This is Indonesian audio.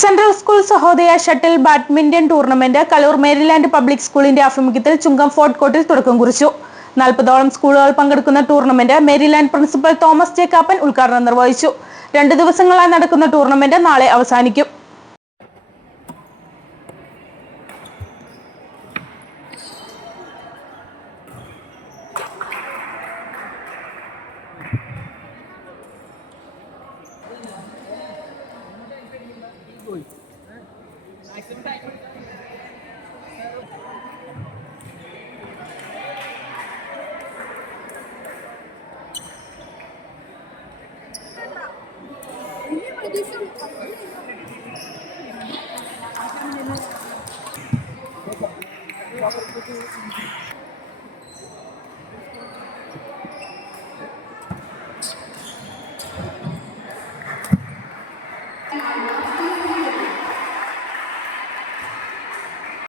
Central school Sahodaya shuttle badminton tournament Kaloor Maryland public സ്കൂളിന്റെ ആഭിമുഖ്യത്തിൽ ചുങ്കം ഫോർട്ട് കോർട്ടിൽ തുടക്കം കുറിച്ചു. നാൽപ്പതോളം സ്കൂളുകൾ പങ്കെടുക്കുന്ന tournament Maryland principal Thomas J Kappan ഉദ്ഘാടനം നിർവഹിച്ചു. രണ്ട് ദിവസങ്ങളായി നടക്കുന്ന ടൂർണമെന്റ് നാളെ അവസാനിക്കും. কই